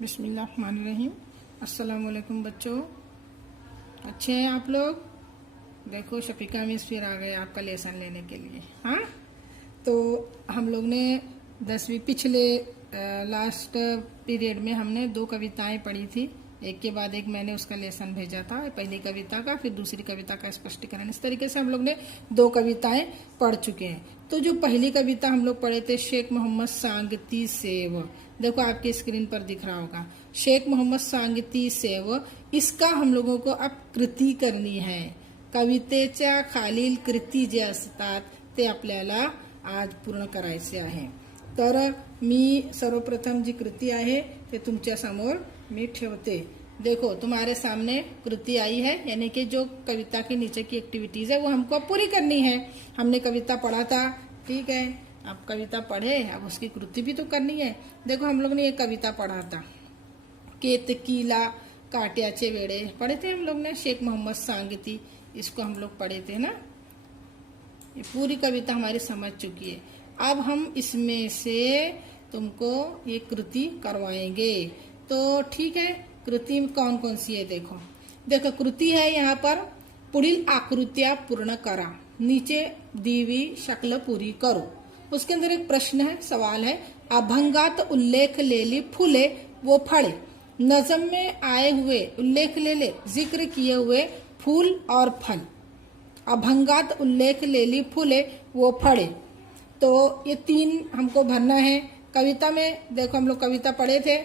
बिस्मिल्लाहिर्रहमानिर्रहीम। अस्सलाम वालेकुम बच्चों, अच्छे हैं आप लोग? देखो शफीका मिस फिर आ गए आपका लेसन लेने के लिए। हाँ, तो हम लोग ने 10वीं पिछले लास्ट पीरियड में हमने 2 कविताएं पढ़ी थी। एक के बाद एक मैंने उसका लेसन भेजा था, पहली कविता का फिर दूसरी कविता का स्पष्टीकरण। इस तरीके से हम लोग ने 2 कविताएं पढ़ चुके हैं। तो जो पहली कविता हम लोग पढ़े थे, शेख मोहम्मद सांगती सेव, देखो आपकी स्क्रीन पर दिख रहा होगा, शेख मोहम्मद सांगती सेव, इसका हम लोगों को अब कृती करनी है। कवितेच्या खालील कृती जे असतात ते आपल्याला आज पूर्ण करायचे आहे। तर मी सर्वप्रथम जी कृती आहे ते तुमच्या समोर मी ठेवते। देखो तुम्हारे सामने कृति आई है, यानी कि जो कविता के नीचे की एक्टिविटीज है वो हमको पूरी करनी है। हमने कविता पढ़ा था, ठीक है, अब कविता पढ़े, अब उसकी कृति भी तो करनी है। देखो हम लोग ने ये कविता पढ़ा था, केतकीला काट्याचे वेड़े पढ़े थे हम लोग ने, शेख मोहम्मद सांगती, इसको हम लोग पढ़े थे ना। ये पूरी कविता हमारी समझ चुकी है। अब हम इसमें से तुमको ये कृति करवाएंगे, तो ठीक है। कृति में कौन कौन सी है देखो, देखो कृति है यहाँ पर, पुढील आकृत्या पूर्ण करा, नीचे दीवी शक्ल पूरी करो। उसके अंदर एक प्रश्न है, सवाल है, अभंगात उल्लेख लेली फूले वो फड़े, नज़म में आए हुए उल्लेख ले ले जिक्र किए हुए फूल और फल। अभंगात उल्लेख लेली फूले वो फड़े, तो ये 3 हमको भरना है। कविता में देखो हम लोग कविता पढ़े थे,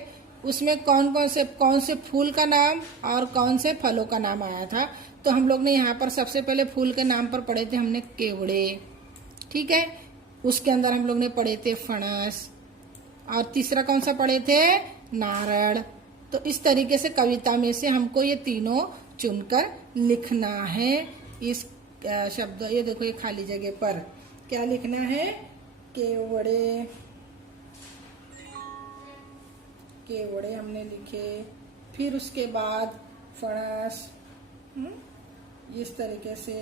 उसमें कौन से फूल का नाम और कौन से फलों का नाम आया था। तो हम लोग ने यहाँ पर सबसे पहले फूल के नाम पर पढ़े थे हमने केवड़े, ठीक है। उसके अंदर हम लोग ने पढ़े थे फणस, और तीसरा कौन सा पढ़े थे, नारड़। तो इस तरीके से कविता में से हमको ये तीनों चुनकर लिखना है। इस शब्द, ये देखो ये खाली जगह पर क्या लिखना है, केवड़े, केवड़े हमने लिखे, फिर उसके बाद फणस, इस तरीके से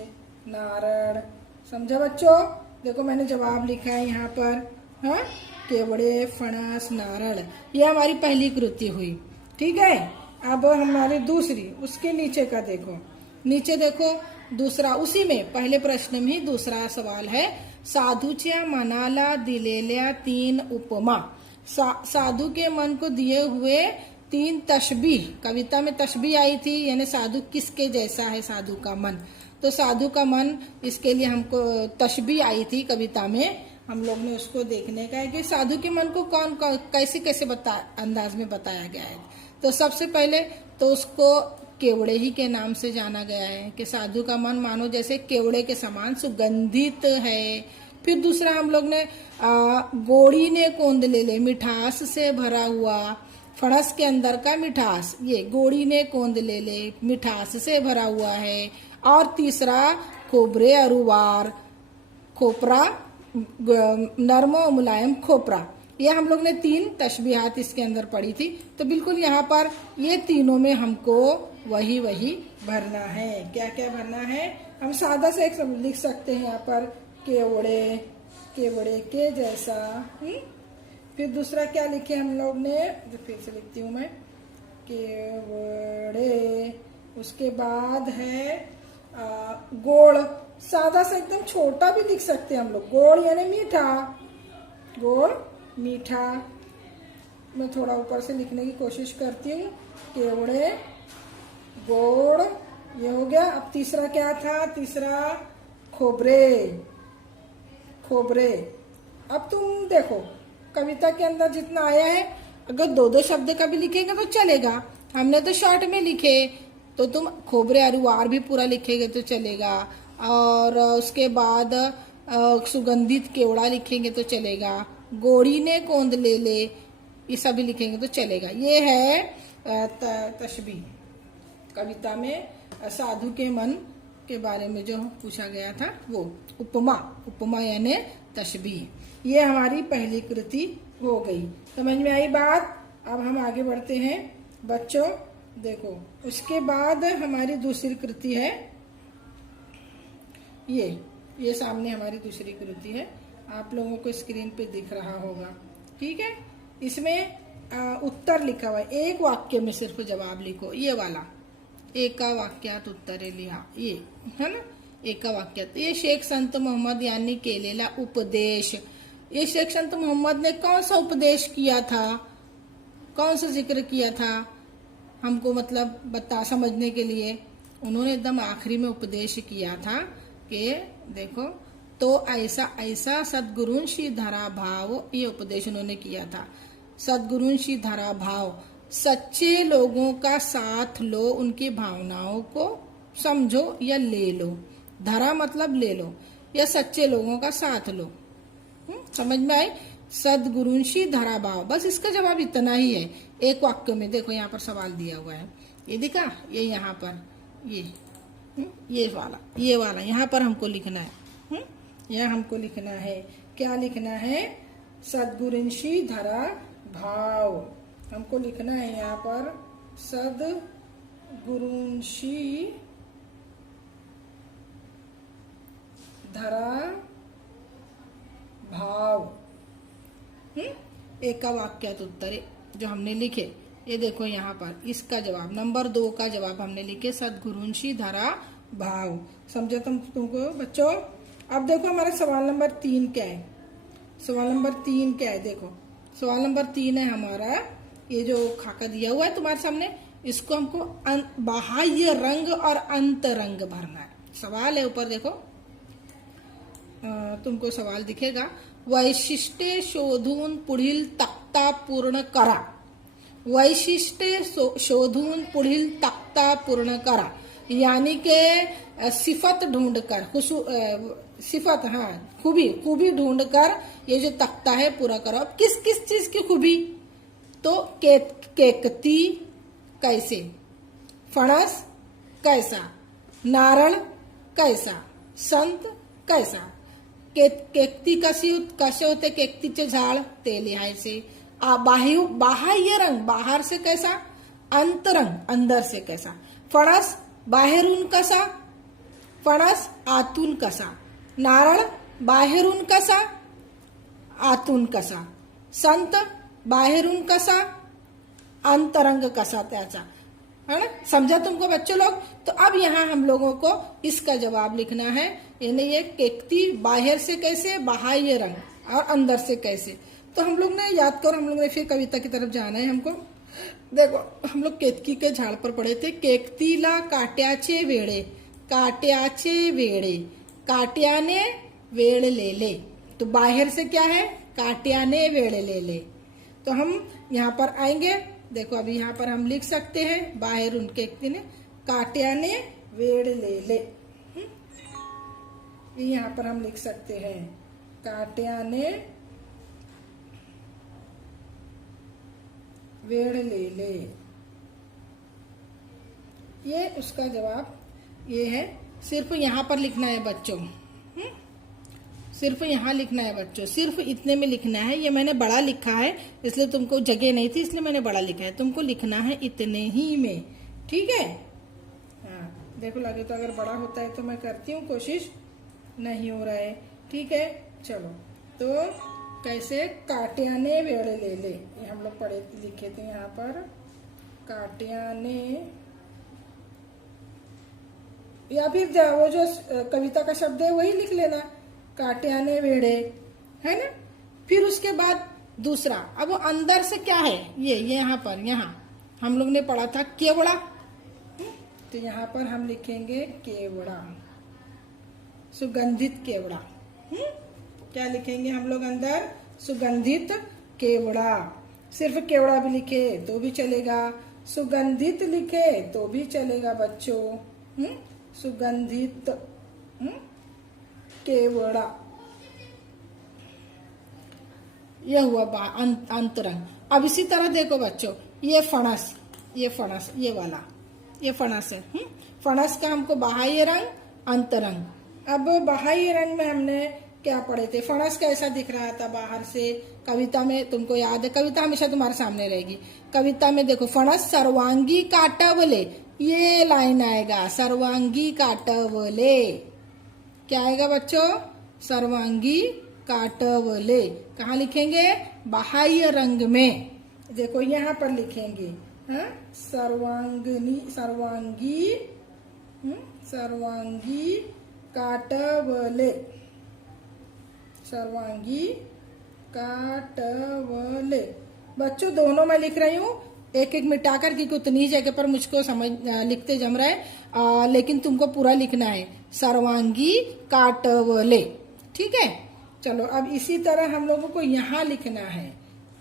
नारड़। समझा बच्चों? देखो मैंने जवाब लिखा है यहाँ पर, हाँ, केवड़े फणस नारड़, ये हमारी पहली कृति हुई, ठीक है। अब हमारी दूसरी, उसके नीचे का देखो, नीचे देखो दूसरा, उसी में पहले प्रश्न में ही दूसरा सवाल है, साधूच्या मनाला दिलेल्या 3 उपमा। साधु के मन को दिए हुए 3 तशबीह, कविता में तशबीह आई थी, यानी साधु किसके जैसा है साधु का मन, तो साधु का मन, इसके लिए हमको तशबीह आई थी कविता में। हम लोग ने उसको देखने का है कि साधु के मन को कौन कैसे कैसे अंदाज में बताया गया है। तो सबसे पहले तो उसको केवड़े ही के नाम से जाना गया है कि साधु का मन मानो जैसे केवड़े के समान सुगंधित है। फिर दूसरा हम लोग ने गोड़ी ने कोंद ले ले, मिठास से भरा हुआ, फणस के अंदर का मिठास, ये गोड़ी ने कोंद ले ले, मिठास से भरा हुआ है। और तीसरा खोबरे अरुवार, खोपरा, नर्म और मुलायम खोपरा, ये हम लोग ने 3 तशबीहात इसके अंदर पढ़ी थी। तो बिल्कुल यहाँ पर ये तीनों में हमको वही भरना है। क्या क्या भरना है, हम सादा से एक लिख सकते हैं यहाँ पर, केवड़े, केवड़े के जैसा। फिर दूसरा क्या लिखे हम लोग ने, जो फिर से लिखती हूँ मैं, केवड़े। उसके बाद है गोड़, सादा से एकदम छोटा भी लिख सकते हैं हम लोग, गोड़ यानी मीठा, गोड़ मीठा। मैं थोड़ा ऊपर से लिखने की कोशिश करती हूँ, केवड़े गोड़, ये हो गया। अब तीसरा क्या था, तीसरा खोबरे, खोबरे। अब तुम देखो कविता के अंदर जितना आया है, अगर 2-2 शब्द का भी लिखेगा तो चलेगा, हमने तो शॉर्ट में लिखे, तो तुम खोबरे अरुवार भी पूरा लिखेंगे तो चलेगा, और उसके बाद सुगंधित केवड़ा लिखेंगे तो चलेगा, गोड़ी ने कोंद ले ले, ये सभी लिखेंगे तो चलेगा। ये है तशबीह, कविता में साधु के मन के बारे में जो पूछा गया था वो उपमा, उपमा यानी तशबीह। ये हमारी पहली कृति हो गई, समझ में आई बात। अब हम आगे बढ़ते हैं बच्चों, देखो उसके बाद हमारी दूसरी कृति है, ये सामने हमारी दूसरी कृति है, आप लोगों को स्क्रीन पे दिख रहा होगा, ठीक है। इसमें उत्तर लिखा हुआ है, एक वाक्य में सिर्फ जवाब लिखो, ये वाला एका वाक्यात उत्तरे लिहा, ये है ना, एका वाक्यात। ये शेख संत मोहम्मद यांनी केलेला उपदेश, ये शेख संत मोहम्मद ने कौन सा उपदेश किया था, कौन सा जिक्र किया था हमको मतलब बता समझने के लिए। उन्होंने एकदम आखिरी में उपदेश किया था कि देखो, तो ऐसा ऐसा सद्गुरुंशी धरा भाव, ये उपदेश उन्होंने किया था। सद्गुरुंशी धरा भाव, सच्चे लोगों का साथ लो, उनकी भावनाओं को समझो या ले लो। धरा मतलब ले लो, या सच्चे लोगों का साथ लो। समझ में आए? सद्गुरुंशी धरा भाव, बस इसका जवाब इतना ही है, एक वाक्य में। देखो यहाँ पर सवाल दिया हुआ है, ये दिखा, ये यहाँ पर ये वाला यहाँ पर हमको लिखना है। यहाँ हमको लिखना है, क्या लिखना है? सद्गुरुंशी धरा भाव, हमको लिखना है यहाँ पर सद्गुरुंशी धरा भाव। एका वाक्यात उत्तरे जो हमने लिखे, ये देखो यहाँ पर इसका जवाब नंबर 2 का जवाब हमने लिखे सद्गुरुंशी धरा भाव। समझे तुमको बच्चों? अब देखो हमारा सवाल नंबर 3 क्या है। सवाल नंबर 3 क्या है? देखो सवाल नंबर 3 है हमारा, ये जो खाका दिया हुआ है तुम्हारे सामने, इसको हमको बाह्य रंग और अंतरंग भरना है। सवाल है ऊपर देखो, तुमको सवाल दिखेगा, वैशिष्ट्ये शोधून पुढील तक्ता पूर्ण करा। वैशिष्ट्य शोधून पुढील तक्ता पूर्ण करा, यानी के सिफत ढूंढकर, सिफत, हाँ खूबी ढूंढकर ये जो तख्ता है पूरा करो। अब किस किस चीज की खूबी? तो केकती कैसे, फणस कैसा, नारळ कैसा, संत कैसा। केकती कसे होते? केकतीचे झाड ते लिहायचे। बाह्य रंग, बाहर से कैसा, अंतरंग अंदर से कैसा। फणस बाहेरून कसा, फणस आतून कसा। नारळ बाहेरून कसा, आतून कसा। संत बाहेरून कसा, अंतरंग कसा त्याचा, है ना? समझा तुमको बच्चों लोग? तो अब यहाँ हम लोगों को इसका जवाब लिखना है, यानी ये केकती बाहर से कैसे, बाह्य रंग, और अंदर से कैसे। तो हम लोग ने याद करो, हम लोग ने फिर कविता की तरफ जाना है हमको। देखो हम लोग केतकी के झाड़ पर पढ़े थे, केकतीला काट्याचे वेळे, काट्याचे वेळे, काट्याने वेळ ले ले। तो बाहर से क्या है? काट्याने वेळ ले ले। तो हम यहाँ पर आएंगे, देखो अभी यहाँ पर हम लिख सकते हैं, बाहर उनके केकती ने काट्याने वेळ ले ले, ये यहाँ पर हम लिख सकते हैं, काट्याने वेळ ले ले। ये उसका जवाब ये है। सिर्फ यहाँ पर लिखना है बच्चों, सिर्फ यहाँ लिखना है बच्चों, सिर्फ इतने में लिखना है। ये मैंने बड़ा लिखा है, इसलिए तुमको जगह नहीं थी, इसलिए मैंने बड़ा लिखा है। तुमको लिखना है इतने ही में, ठीक है? हाँ देखो, लगे तो अगर बड़ा होता है तो मैं करती हूँ कोशिश, नहीं हो रहा है, ठीक है? चलो, तो कैसे? काट्याने वेळ ले ले, ये हम लोग पढ़े लिखे थे यहाँ पर, काट्याने, या फिर वो जो कविता का शब्द है वही लिख लेना, काट्याने वेळे, है ना? फिर उसके बाद दूसरा, अब वो अंदर से क्या है? ये यहाँ पर, यहाँ हम लोग ने पढ़ा था केवड़ा, तो यहाँ पर हम लिखेंगे केवड़ा, सुगंधित केवड़ा। क्या लिखेंगे हम लोग अंदर? सुगंधित केवड़ा। सिर्फ केवड़ा भी लिखे तो भी चलेगा, सुगंधित लिखे तो भी चलेगा बच्चों। सुगंधित केवड़ा, यह हुआ अंतरंग। अब इसी तरह देखो बच्चों, ये फणस, ये फणस, ये वाला, ये फणस है। फणस का हमको बाह्य रंग, अंतरंग। अब बाह्य रंग में हमने क्या पढ़े थे? फणस कैसा दिख रहा था बाहर से? कविता में तुमको याद है, कविता हमेशा तुम्हारे सामने रहेगी। कविता में देखो, फणस सर्वांगी काटवले, ये लाइन आएगा, सर्वांगी काटवले। क्या आएगा बच्चों? सर्वांगी काटवले। कहाँ लिखेंगे? बाह्य रंग में। देखो यहाँ पर लिखेंगे, हाँ, सर्वांगिनी, सर्वांगी, सर्वांगी काटवले, सर्वांगी काटवले। बच्चों दोनों मैं लिख रही हूँ, एक एक मिटा कर, क्योंकि उतनी जगह पर मुझको समझ लिखते जम रहा है, लेकिन तुमको पूरा लिखना है, सर्वांगी काटवले। ठीक है, चलो अब इसी तरह हम लोगों को यहाँ लिखना है,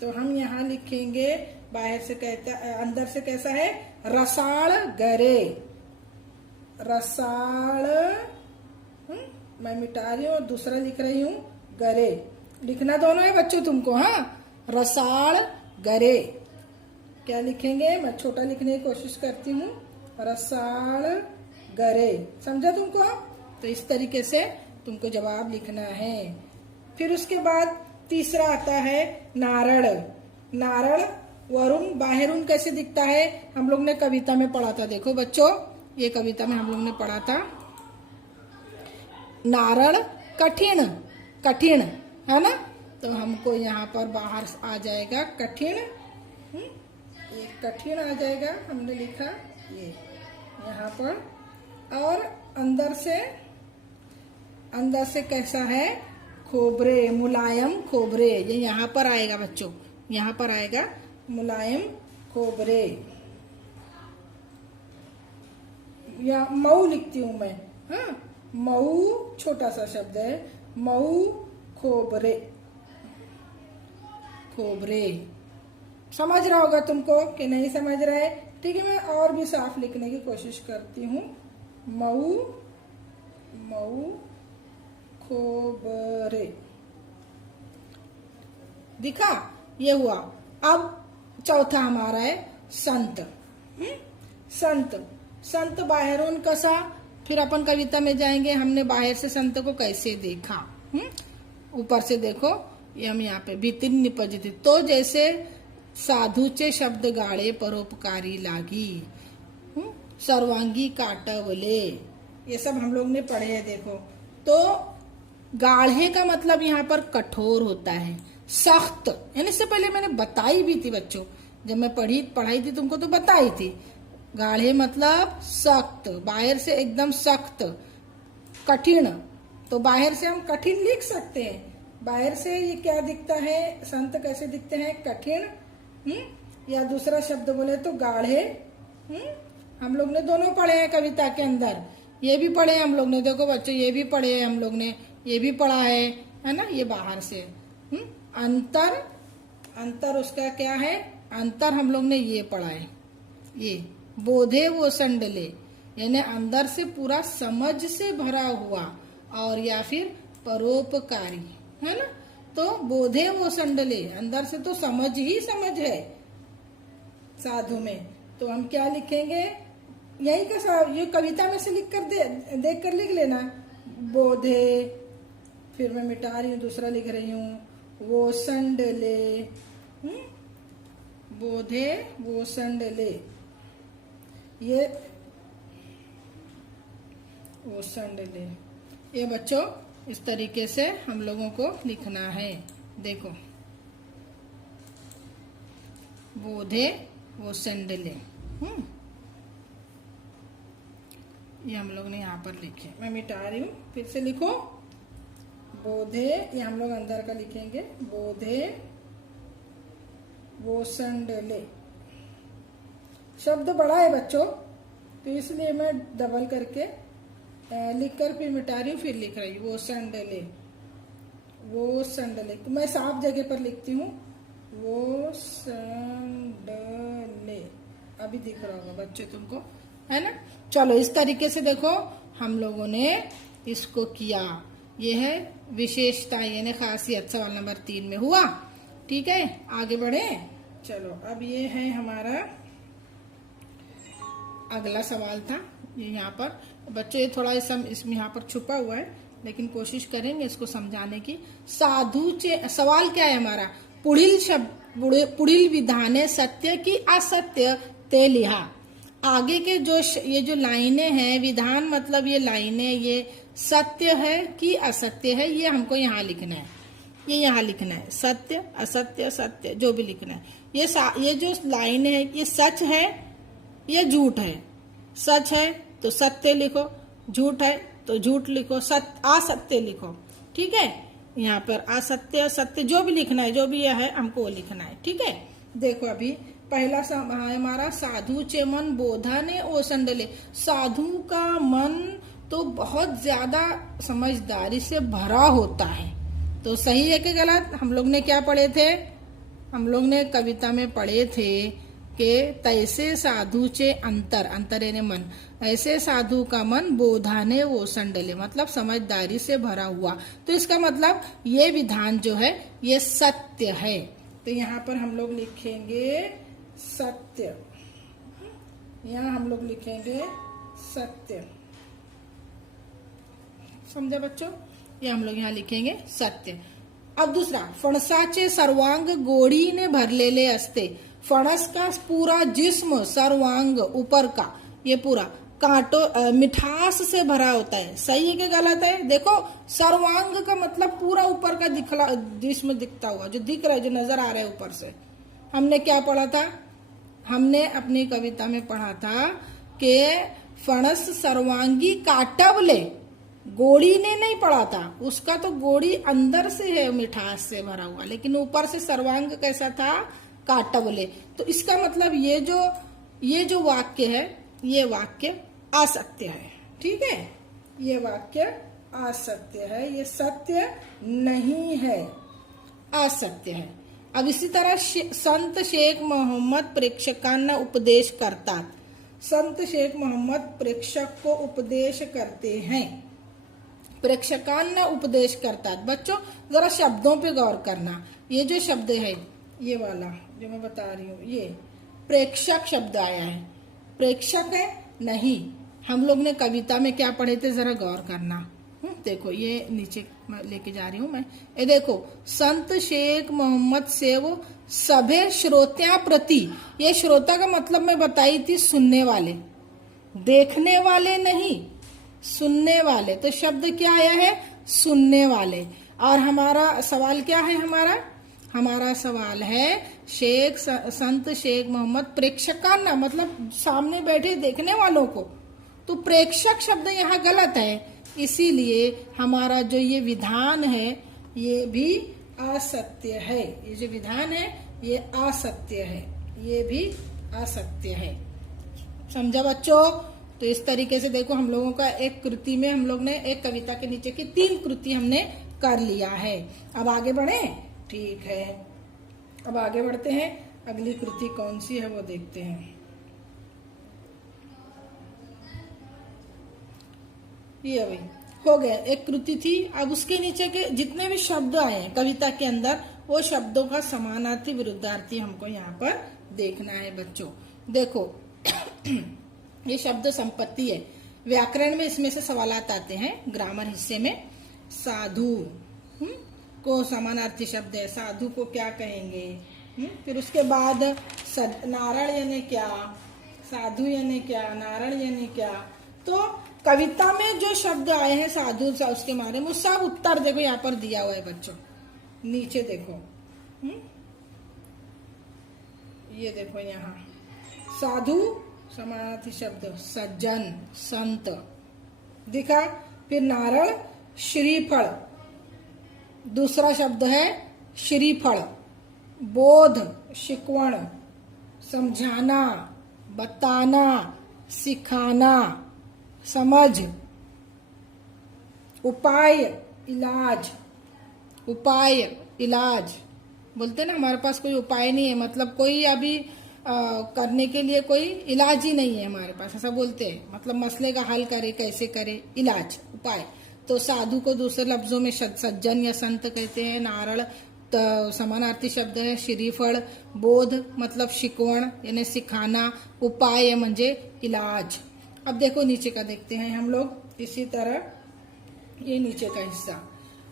तो हम यहाँ लिखेंगे, बाहर से कहता, अंदर से कैसा है, रसाल गरे, रसाल, मैं मिटा रही हूँ और दूसरा लिख रही हूँ गरे, लिखना दोनों है बच्चों तुमको, हाँ, रसाल गरे। क्या लिखेंगे, मैं छोटा लिखने की कोशिश करती हूँ, रसाल गरे, समझा तुमको? तो इस तरीके से तुमको जवाब लिखना है। फिर उसके बाद तीसरा आता है नारड़, नारड़ वरुण बाहरुन कैसे दिखता है, हम लोग ने कविता में पढ़ा था। देखो बच्चों, ये कविता में हम लोग ने पढ़ा था, नारड़ कठिन, कठिन है ना, तो हमको यहाँ पर बाहर आ जाएगा कठिन, ये कठिन आ जाएगा, हमने लिखा ये यहाँ पर। और अंदर से कैसा है, खोबरे, मुलायम खोबरे, ये यहाँ पर आएगा बच्चों, यहाँ पर आएगा मुलायम खोबरे। या मऊ लिखती हूँ मैं, हाँ, मऊ छोटा सा शब्द है, मऊ खोबरे, खोबरे। समझ रहा होगा तुमको कि नहीं समझ रहा है? ठीक है, मैं और भी साफ लिखने की कोशिश करती हूँ, मऊ, मऊ खोबरे, दिखा, ये हुआ। अब चौथा हमारा है संत, संत, संत बाहरुन कसा, फिर अपन कविता में जाएंगे, हमने बाहर से संत को कैसे देखा, ऊपर से देखो, ये हम यहाँ पे भीतिन निपजती, तो जैसे साधूचे शब्द गाळे परोपकारी लागी, सर्वांगी काटवले, ये सब हम लोग ने पढ़े हैं। देखो, तो गाढ़े का मतलब यहाँ पर कठोर होता है, सख्त, यानी इससे पहले मैंने बताई भी थी बच्चों, जब मैं पढ़ाई थी तुमको तो बताई थी, गाढ़े मतलब सख्त, बाहर से एकदम सख्त, कठिन, तो बाहर से हम कठिन लिख सकते हैं, बाहर से ये क्या दिखता है, संत कैसे दिखते हैं, कठिन, या दूसरा शब्द बोले तो गाढ़े। हम लोग ने दोनों पढ़े हैं कविता के अंदर, ये भी पढ़े हैं हम लोग ने, देखो बच्चों ये भी पढ़े हैं हम लोग ने, ये भी पढ़ा है ना, ये बाहर से। अंतर, अंतर उसका क्या है, अंतर हम लोग ने ये पढ़ा है, ये बोधे वो संडले, यानी अंदर से पूरा समझ से भरा हुआ, और या फिर परोपकारी, है ना, तो बोधे वो संडले, अंदर से तो समझ ही समझ है साधु में, तो हम क्या लिखेंगे, यही का, ये कविता में से लिख कर देख कर लिख लेना, बोधे, फिर मैं मिटा रही हूँ, दूसरा लिख रही हूँ, वो संडले, बोधे वो संडले, ये वो संडले, ये बच्चों इस तरीके से हम लोगों को लिखना है। देखो, बोधे वो संडले, ये हम लोग ने यहाँ पर लिखे, मैं मिटा रही हूँ, फिर से लिखो, बोधे, ये हम लोग अंदर का लिखेंगे, बोधे वो संडले, शब्द बड़ा है बच्चों, तो इसलिए मैं डबल करके लिख कर फिर मिटा रही हूँ, फिर लिख रही हूँ, वो संडले, वो संडले, तो मैं साफ जगह पर लिखती हूँ, वो संडले, अभी दिख रहा होगा बच्चे तुमको, है ना। चलो इस तरीके से देखो हम लोगों ने इसको किया, ये है विशेषता, यानी खासियत, सवाल नंबर 3 में हुआ। ठीक है, आगे बढ़े। चलो अब ये है हमारा अगला सवाल था, ये यहाँ पर बच्चों, ये थोड़ा इसमें यहाँ पर छुपा हुआ है, लेकिन कोशिश करेंगे इसको समझाने की। साधुचे, सवाल क्या है हमारा, पुढील पुढील विधाने सत्य की असत्य ते लिहा। आगे के जो ये जो लाइनें हैं, विधान मतलब ये लाइनें, ये सत्य है कि असत्य है, ये हमको यहाँ लिखना है, ये यहाँ लिखना है, सत्य असत्य सत्य जो भी लिखना है, ये जो लाइन है ये सच है या झूठ है? सच है तो सत्य लिखो, झूठ है तो झूठ लिखो, असत्य लिखो। ठीक है, यहाँ पर असत्य सत्य जो भी लिखना है, जो भी यह है हमको वो लिखना है। ठीक है, देखो अभी पहला हमारा साधु चे मन बोधाने ओसंडले। साधु का मन तो बहुत ज्यादा समझदारी से भरा होता है। तो सही है कि गलत? हम लोग ने क्या पढ़े थे? हम लोग ने कविता में पढ़े थे कि तैसे साधु चे अंतर यानी मन, ऐसे साधु का मन बोधाने वो संडले, मतलब समझदारी से भरा हुआ। तो इसका मतलब ये विधान जो है ये सत्य है। तो यहाँ पर हम लोग लिखेंगे सत्य, यहाँ हम लोग लिखेंगे सत्य। समझा बच्चों? ये हम लोग यहाँ लिखेंगे सत्य। अब दूसरा, फणसाचे सर्वांग गोड़ी ने भरलेले असते। फणस का पूरा जिस्म, सर्वांग ऊपर का, ये पूरा कांटो मिठास से भरा होता है। सही है कि गलत है? देखो सर्वांग का मतलब पूरा ऊपर का जिस्म दिखता हुआ, जो दिख रहा है, जो नजर आ रहा है ऊपर से। हमने क्या पढ़ा था? हमने अपनी कविता में पढ़ा था कि फणस सर्वांगी काटवले, गोड़ी ने नहीं पढ़ा था, उसका तो गोड़ी अंदर से है मिठास से भरा हुआ, लेकिन ऊपर से सर्वांग कैसा था? काटवले। तो इसका मतलब ये जो वाक्य है ये वाक्य असत्य है। ठीक है, ये वाक्य असत्य है, ये सत्य नहीं है, असत्य है। अब इसी तरह संत शेख मोहम्मद प्रेक्षकांना उपदेश करतात। संत शेख मोहम्मद प्रेक्षक को उपदेश करते हैं। प्रेक्षकांना उपदेश करतात। बच्चों जरा शब्दों पे गौर करना। ये जो शब्द है, ये वाला जो मैं बता रही हूँ, ये प्रेक्षक शब्द आया है। प्रेक्षक है नहीं, हम लोग ने कविता में क्या पढ़े थे, जरा गौर करना। देखो ये नीचे लेके जा रही हूँ मैं। ये देखो, संत शेख मोहम्मद से वो सभे श्रोत्या प्रति, ये श्रोता का मतलब मैं बताई थी सुनने वाले, देखने वाले नहीं, सुनने वाले। तो शब्द क्या आया है? सुनने वाले। और हमारा सवाल क्या है? हमारा सवाल है संत शेख मोहम्मद प्रेक्षकांना, मतलब सामने बैठे देखने वालों को। तो प्रेक्षक शब्द यहाँ गलत है, इसीलिए हमारा जो ये विधान है ये भी असत्य है। ये जो विधान है ये असत्य है, ये भी असत्य है। समझा बच्चों? तो इस तरीके से देखो हम लोगों का एक कृति में हम लोग ने एक कविता के नीचे की 3 कृति हमने कर लिया है। अब आगे बढ़े? ठीक है, अब आगे बढ़ते हैं। अगली कृति कौन सी है वो देखते हैं। ये अभी हो गया, एक कृति थी। अब उसके नीचे के जितने भी शब्द आए हैं कविता के अंदर, वो शब्दों का समानार्थी विरुद्धार्थी हमको यहाँ पर देखना है बच्चों। देखो ये शब्द संपत्ति है। व्याकरण में इसमें से सवालात आते हैं। ग्रामर हिस्से में साधु को समानार्थी शब्द है, साधु को क्या कहेंगे? फिर उसके बाद नारायण यानी क्या, साधु यानी क्या, नारायण यानी क्या। तो कविता में जो शब्द आए हैं साधु उसके बारे में सब उत्तर देखो यहाँ पर दिया हुआ है बच्चों। नीचे देखो, ये देखो यहाँ साधु समानार्थी शब्द सज्जन, संत दिखा। फिर नारायण श्रीफल, दूसरा शब्द है श्रीफल। बोध शिकवण, समझाना, बताना, सिखाना, समझ। उपाय इलाज, उपाय इलाज बोलते ना, हमारे पास कोई उपाय नहीं है, मतलब कोई अभी करने के लिए कोई इलाज ही नहीं है हमारे पास, ऐसा बोलते हैं। मतलब मसले का हल करे, कैसे करे, इलाज, उपाय। तो साधु को दूसरे लफ्जों में सज्जन या संत कहते हैं। नारळ तो समानार्थी शब्द है श्रीफळ। बोध मतलब शिकवण यानी सिखाना। उपाय म्हणजे इलाज। अब देखो नीचे का देखते हैं हम लोग। इसी तरह ये नीचे का हिस्सा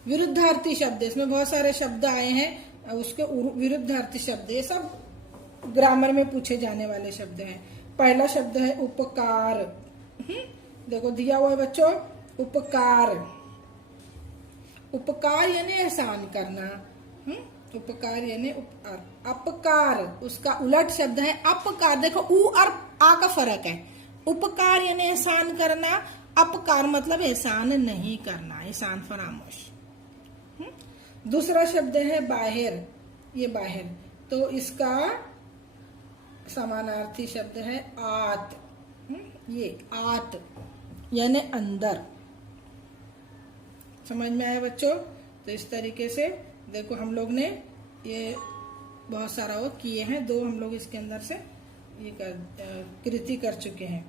विरुद्धार्थी शब्द, इसमें बहुत सारे शब्द आए हैं, उसके विरुद्धार्थी शब्द, ये सब ग्रामर में पूछे जाने वाले शब्द हैं। पहला शब्द है उपकार। देखो दिया हुआ है बच्चों, उपकार। उपकार यानी एहसान करना। उपकार यानी उपकार। अपकार उसका उलट शब्द है अपकार। देखो उ और आ का फर्क है। उपकार यानी एहसान करना, अपकार मतलब एहसान नहीं करना, एहसान फरामोश। दूसरा शब्द है बाहिर, ये बाहिर, तो इसका समानार्थी शब्द है आत। ये आत यानी अंदर। समझ में आया बच्चों? तो इस तरीके से देखो हम लोग ने ये बहुत सारा और किए हैं, 2 हम लोग इसके अंदर से ये कृति कर चुके हैं।